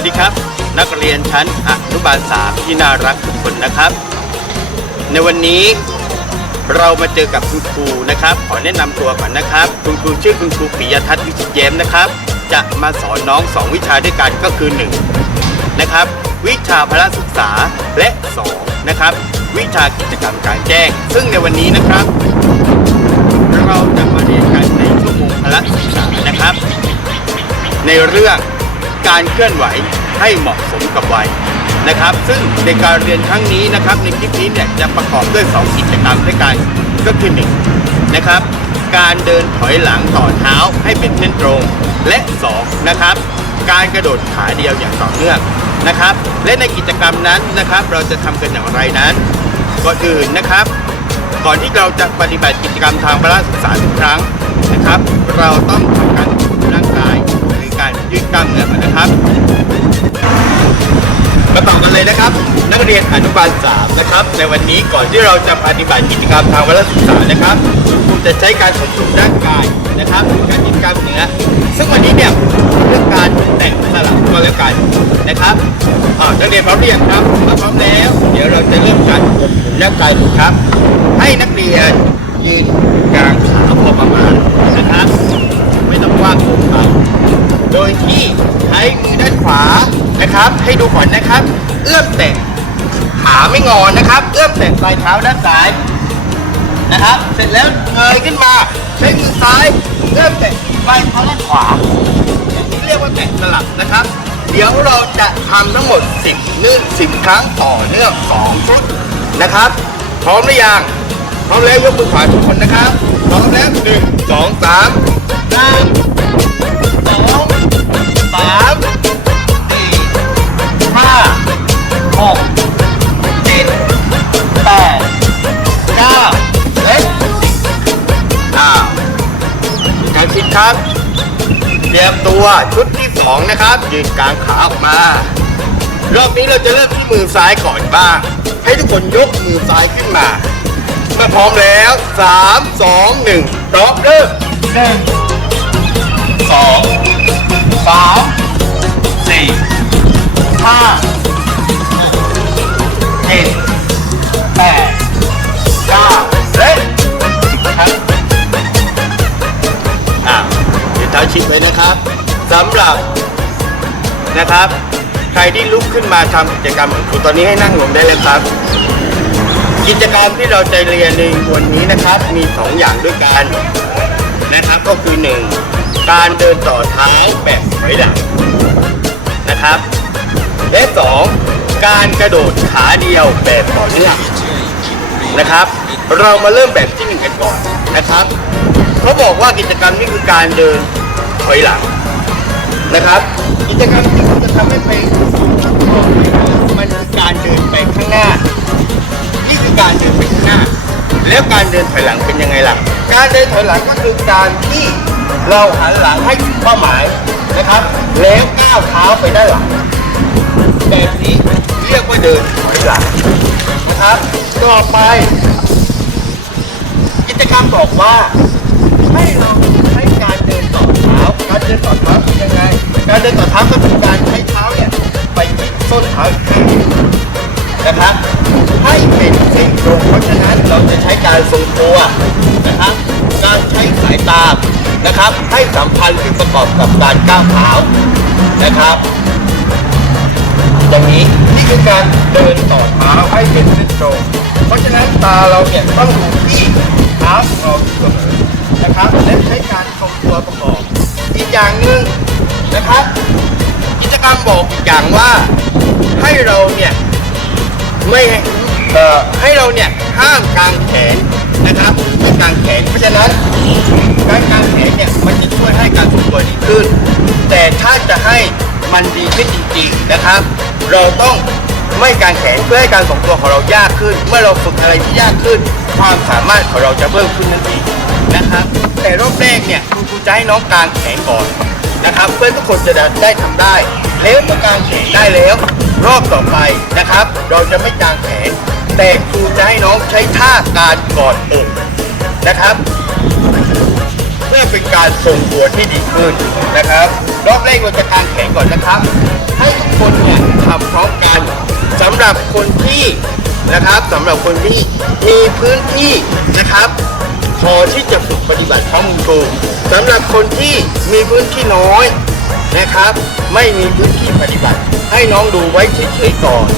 วัสดีครับ นักเรียนชั้นอนุบาลสามที่น่ารักทุกคนนะครับ ในวันนี้เรามาเจอกับคุณครูนะครับ ขอแนะนำตัวก่อนนะครับ คุณครูชื่อคุณครูปิยทัศน์วิชิตเยมนะครับ จะมาสอนน้องสองวิชาด้วยกันก็คือหนึ่งนะครับ วิชาพละศึกษาและสองนะครับ วิชากิจกรรมการแจ้ง ซึ่งในวันนี้นะครับ เราจะมาเรียนกันในชั่วโมงพละศึกษานะครับ ในเรื่อง การเคลื่อนไหวให้เหมาะสมกับวัยนะครับ ซึ่งในการเรียนครั้งนี้นะครับ ในคลิปนี้เนี่ยจะประกอบด้วย 2 กิจกรรมด้วยกันก็คือ1นะครับ การเดินถอยหลังต่อเท้าให้เป็นเส้นตรง และ2นะครับ การกระโดดขาเดียวอย่างต่อเนื่องนะครับ และในกิจกรรมนั้นนะครับ เราจะทำกันอย่างไรนั้นก่อนอื่นนะครับ ก่อนที่เราจะปฏิบัติกิจกรรมทางพละศึกษาทุกครั้งนะครับ เราต้องทำการ ยืดกล้ามเนื้อก่อนนะครับ มาต่อกันเลยนะครับ นักเรียนอนุบาล3นะครับ ในวันนี้ก่อนที่เราจะปฏิบัติกิจกรรมทางพละศึกษานะครับคุณครูจะใช้การสมดุลร่างกายนะครับการยืดกล้ามเนื้อซึ่งวันนี้เนี่ยเรื่องการแต่งสลับก็แล้วกันนะครับนักเรียนพร้อมหรือยังครับถ้าพร้อมแล้ว เดี๋ยวเราจะเริ่มการอบอุ่นร่างกายดูครับ ให้นักเรียนยืนกลางขาพอประมาณนะครับ นะครับ ให้ดูก่อนนะครับ เอื้อมแตะขาไม่งอนะครับ เอื้อมแตะปลายเท้าด้านซ้ายนะครับ เสร็จแล้วเงยขึ้นมาใช้มือซ้ายเอื้อมแตะปลายเท้าด้านขวาอย่เรียกว่าแตะสลับนะครับ เดี๋ยวเราจะทำทั้งหมด 10นื่น10 ครั้งต่อเนื่อง2ชุดนะครับ พร้อมหรือยังพร้อมแล้วยกมือขวาทุกคนนะครับพร้อมแล้วหนึ่งสองสามหนึ่ง หกเจ็ดแปดเก้าเอ๊ะอ้าวการคิดครับ เตรียมตัวชุดที่สองนะครับ ยืนกลางขาออกมารอบนี้เราจะเริ่มที่มือซ้ายก่อนบ้าง ให้ทุกคนยกมือซ้ายขึ้นมา เมื่อพร้อมแล้วสามสองหนึ่งพร้อมเริ่มหนึ่งสองสามสี่ห้า เจ็ดแปดเก้าเล่นครับอะเดี๋ยวเท้าชิดไว้นะครับสำหรับนะครับ ใครที่ลุกขึ้นมาทำกิจกรรมของคุณตอนนี้ให้นั่งลงได้เลยครับกิจกรรมที่เราจะเรียนในวันนี้นะครับ มีสองอย่างด้วยกันนะครับ ก็คือ 1. การเดินต่อเท้าแบบถอยหลังนะครับและ 2. การกระโดดขาเดียวแบบต่อเนื่องนะครับ เรามาเริ่มแบบที่หนึ่งกันก่อนนะครับเขาบอกว่ากิจกรรมนี้คือการเดินถอยหลังนะครับ กิจกรรมที่คุณจะทำให้ไปมันคือการเดินไปข้างหน้า นี่คือการเดินไปข้างหน้า แล้วการเดินถอยหลังเป็นยังไงล่ะ การเดินถอยหลังก็คือการที่เราหันหลังให้ไป ต่อไป กิจกรรมบอกว่า ให้เราใช้การเดินต่อเท้า การเดินต่อเท้าเป็นยังไง การเดินต่อเท้าก็คือการใช้เท้าเนี่ยไปที่ส้นเท้าอีกทีหนึ่งนะครับ ให้เป็นเส้นตรงเพราะฉะนั้นเราจะใช้การทรงตัวนะครับ การใช้สายตานะครับ ให้สัมพันธ์คือประกอบกับการก้าวเท้านะครับอย่างนี้นี่คือการเดินต่อเท้าให้เป็นเส้นตรง เพราะฉะนั้นตาเราเนี่ยต้องดูที่เท้าของเราเสมอนะครับและใช้การทรงตัวประกอบอีกอย่างหนึ่งนะครับ กิจกรรมบอกอีกอย่างว่าให้เราเนี่ยไม่ให้เอ่อให้เราเนี่ยห้ามกางแขนนะครับไม่กางแขนเพราะฉะนั้นการกางแขนเนี่ยมันจะช่วยให้การทรงตัวดีขึ้น แต่ถ้าจะให้มันดีขึ้นจริงๆนะครับ เราต้อง ไม่กางแขนเพื่อให้การทรงตัวของเรายากขึ้น เมื่อเราฝึกอะไรที่ยากขึ้น ความสามารถของเราจะเพิ่มขึ้นนั่นเองนะครับ แต่รอบแรกเนี่ยคุณครูจะให้น้องกางแขนก่อนนะครับ เพื่อนทุกคนจะได้ทำได้ แล้วเมื่อกางแขนได้แล้ว รอบต่อไปนะครับ เราจะไม่กางแขน แต่ครูจะให้น้องใช้ท่าการกอดอกนะครับเพื่อเป็นการทรงตัวที่ดีขึ้นนะครับ รอบแรกเราจะกางแขนก่อนนะครับ ให้ทุกคนเนี่ยทำพร้อมกัน สำหรับคนที่นะครับสำหรับคนที่มีพื้นที่นะครับพอที่จะฝึกปฏิบัติพร้อมคุณครูสำหรับคนที่มีพื้นที่น้อยนะครับ ไม่มีพื้นที่ปฏิบัติ ให้น้องดูไว้เฉยๆก่อน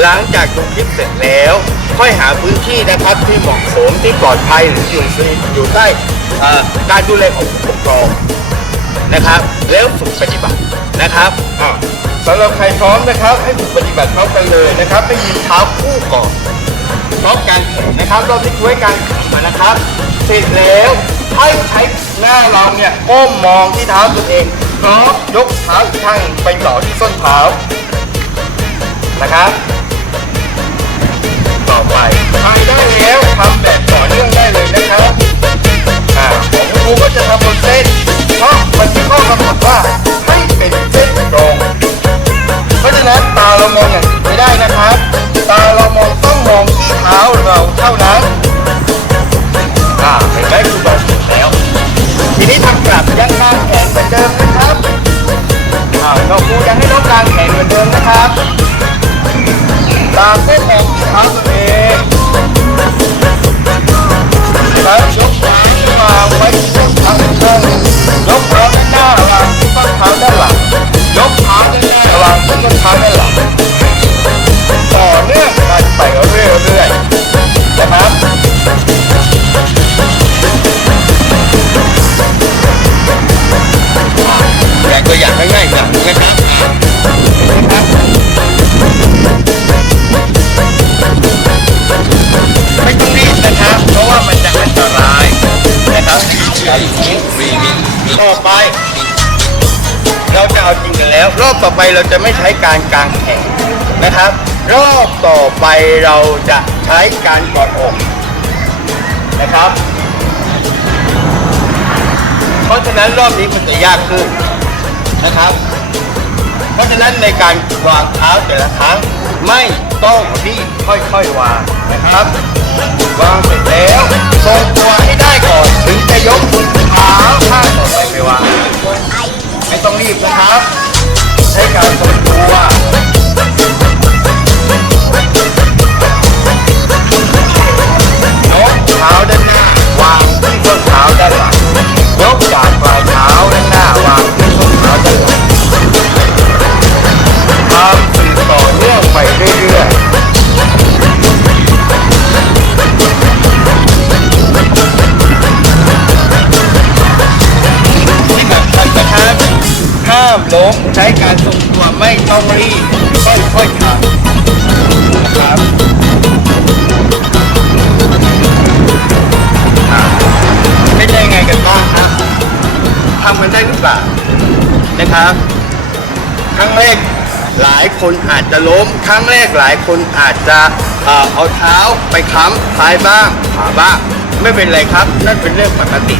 หลังจากดูคลิปเสร็จแล้ว ค่อยหาพื้นที่นะครับที่เหมาะสมที่ปลอดภัยหรืออยู่อยู่ใต้การดูแลของผู้ปกครองนะครับ แล้วฝึกปฏิบัตินะครับอ่า สำหรับใครพร้อมนะครับ ให้ฝึกปฏิบัติพร้อมกันเลยนะครับให้ยืนเท้าคู่ก่อนรอบการแข่งนะครับรอบที่ช่วยการแข่งมานะครับเสร็จแล้วให้ใช้หน้าเราเนี่ยก้มมองที่เท้าตัวเองพร้อมยกเท้าอีกข้างไปต่อที่ส้นเท้านะครับ ต่อไปทำได้แล้วทำแบบ ตามเส้นแบ่งที่เท้าตัวเองแล้วยกขาขึ้นมาไว้ที่ต้นเท้างหนึ่งยกเท้าด้านหน้าวางที่ต้นเท้าด้านหลังยกเท้าด้านหน้าวางที่ต้นเท้าด้านหลังต่อเนื่องกันไปเรื่อยๆนะครับอย่างตัวอย่างง่ายๆนะ ต่อไป เราจะเอาจริงกันแล้ว รอบต่อไปเราจะไม่ใช้การกางแขนนะครับ รอบต่อไปเราจะใช้การกอดอกนะครับ เพราะฉะนั้นรอบนี้มันจะยากขึ้นนะครับ เพราะฉะนั้นในการวางเท้าแต่ละครั้งไม่ต้องรีบค่อยๆวางนะครับ วางเสร็จแล้วทรงตัวให้ได้ก่อนถึงจะยก เท้าข้างต่อไปไปวางไม่ต้องรีบนะครับ ใช้การ ใช้การทรงตัวไม่ต้องรีบค่อยๆทำนะครับอ่าเป็นยังไงกันบ้างครับทำกันได้หรือเปล่านะครับ ครั้งแรกหลายคนอาจจะล้ม ครั้งแรกหลายคนอาจจะเอาเท้าไปค้ำซ้ายบ้างขวาบ้างไม่เป็นไรครับ นั่นเป็นเรื่องปกติ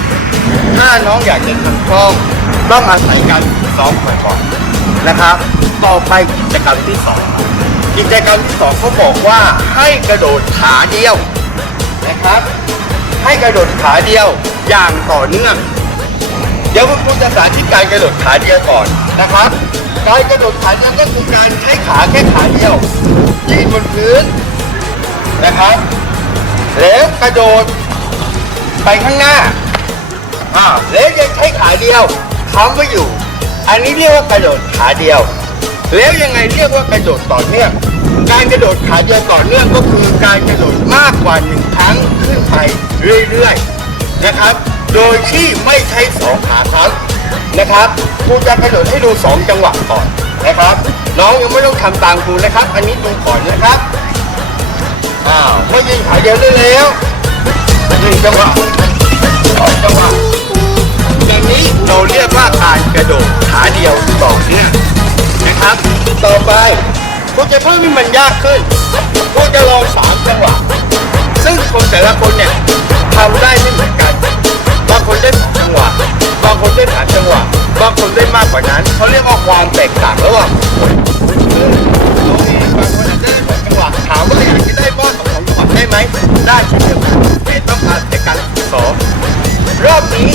ถ้าน้องอยากจะทำคล่องต้องอาศัยการฝ ซ้อมก่อนๆนะครับ ต่อไปกิจกรรมที่สองกิจกรรมที่สองเขาบอกว่าให้กระโดดขาเดียวนะครับ ให้กระโดดขาเดียวอย่างต่อเนื่อง เดี๋ยวคุณครูจะสาธิตการกระโดดขาเดียวก่อนนะครับ การกระโดดขาเดียวก็คือการใช้ขาแค่ขาเดียวยืนบนพื้นนะครับแล้วกระโดดไปข้างหน้าอ่าแล้วยังใช้ขาเดียวค้ำไว้อยู่ อันนี้เรียกว่ากระโดดขาเดียว แล้วยังไงเรียกว่ากระโดดต่อเนื่อง การกระโดดขาเดียวต่อเนื่องก็คือการกระโดดมากกว่าหนึ่งครั้งขึ้นไปเรื่อยๆนะครับ โดยที่ไม่ใช้สองขาครับนะครับครูจะกระโดดให้ดูสองจังหวะก่อนนะครับ น้องยังไม่ต้องทำตามครูนะครับ อันนี้ดูก่อนนะครับอ้าวไม่ยิงขาเดียวได้แล้วหนึ่งจังหวะสองจังหวะอย่า งนี้เราเรียกว่าการกระโดดขาเดียวต่อเนื่องนะครับ ต่อไปครูจะเพิ่มให้มันยากขึ้นครูจะลองสามจังหวะซึ่งคนแต่ละคนเนี่ยทำได้ไม่เหมือนกัน บางคนได้สองจังหวะ บางคนได้สามจังหวะ บางคนได้มากกว่านั้น เขาเรียกว่าความแตกต่างระหว่างซึ่งเราเองบางคนอาจจะได้สองจังหวะ ถามว่าอยากจะได้บ้านของสองจังหวะได้ไหม ได้เช่นเดียวกันแต่ต้องอาศัยการฝึกซ้อมรอบนี้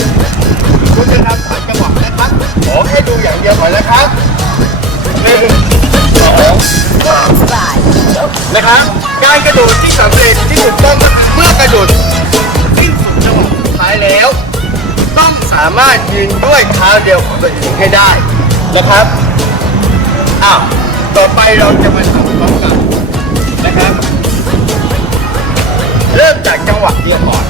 การกระโดดที่สำเร็จที่ถูกต้องก็คือเมื่อกระโดดสิ้นสุดจังหวะสุดท้ายแล้ว ต้องสามารถยืนด้วยเท้าเดียวของตัวเองให้ได้นะครับอ้าวต่อไปเราจะมาทำพร้อมกันนะครับ เริ่มจากจังหวะเดียวก่อน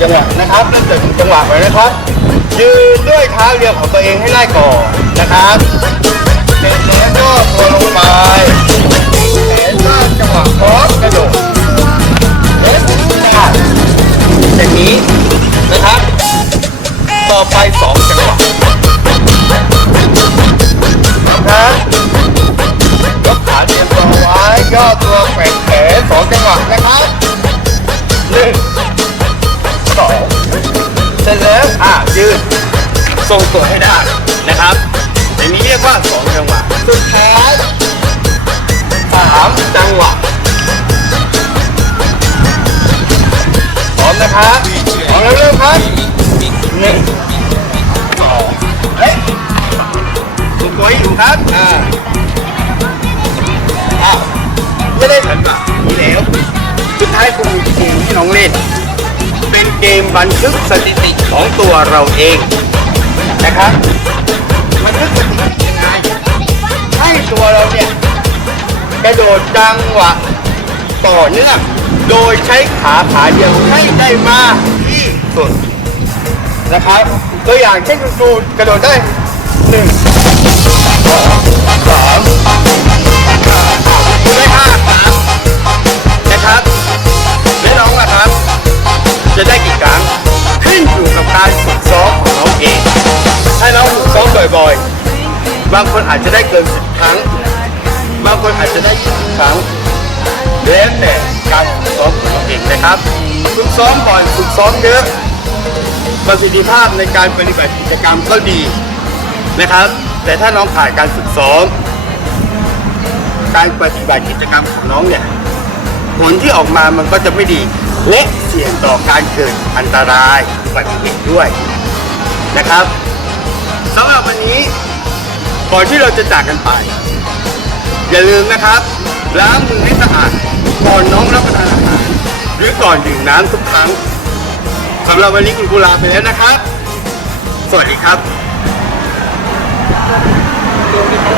จังหวะนะครับเริ่มจากจังหวะไปนะครับ ยืนด้วยเท้าเดียวของตัวเองให้ได้ก่อนนะครับเสร็จแล้วก็ตัวลงไป จังหวะพร้อมกระโดดเล็บได้อย่างนี้นะครับ ต่อไปสองจังหวะนะครับยกขาเรียงตัวไว้ย่อตัวแกว่งแขนสองจังหวะนะครับหนึ่งสองเสร็จแล้วอะยืนทรงตัวให้ได้ นะครับพร้อมแล้วเริ่มครับหนึ่งสองเฮ้ยถูกตัวให้อยู่ครับ อ่าอ้าวไม่ได้เหมือนแบบนี้แล้วสุดท้ายคุณมีเกมที่น้องเล่น เป็นเกมบันทึกสถิติของตัวเราเองนะครับบันทึกสถิติยังไงให้ตัวเราเนี่ยกระโดดจังหวะต่อเนื่อง โดยใช้ขาขาเดียวให้ได้มากที่สุดนะครับ ตัวอย่างเช่นคุณครูกระโดดได้หนึ่งสองสามคุณได้ห้าครั้งนะครับและน้องล่ะครับ จะได้กี่ครั้งขึ้นอยู่กับการฝึกซ้อมของน้องเองถ้าน้องฝึกซ้อมบ่อยๆ บางคนอาจจะได้เกินสิบครั้ง บางคนอาจจะได้ยี่สิบครั้ง แล้วแต่การฝึกซ้อมของน้องเองนะครับฝึกซ้อมบ่อยฝึกซ้อมเยอะประสิทธิภาพในการปฏิบัติกิจกรรมก็ดีนะครับ แต่ถ้าน้องขาดการฝึกซ้อม การปฏิบัติกิจกรรมของน้องเนี่ยผลที่ออกมามันก็จะไม่ดี และเสี่ยงต่อการเกิดอันตรายอุบัติเหตุด้วยนะครับสำหรับวันนี้ก่อนที่เราจะจากกันไป อย่าลืมนะครับล้างมือให้สะอาด ก่อนน้องรับประทานอาหารหรือก่อนดื่มน้ำทุกครั้งสำหรับวันนี้คุณกุลาไปแล้วนะครับ สวัสดีครับ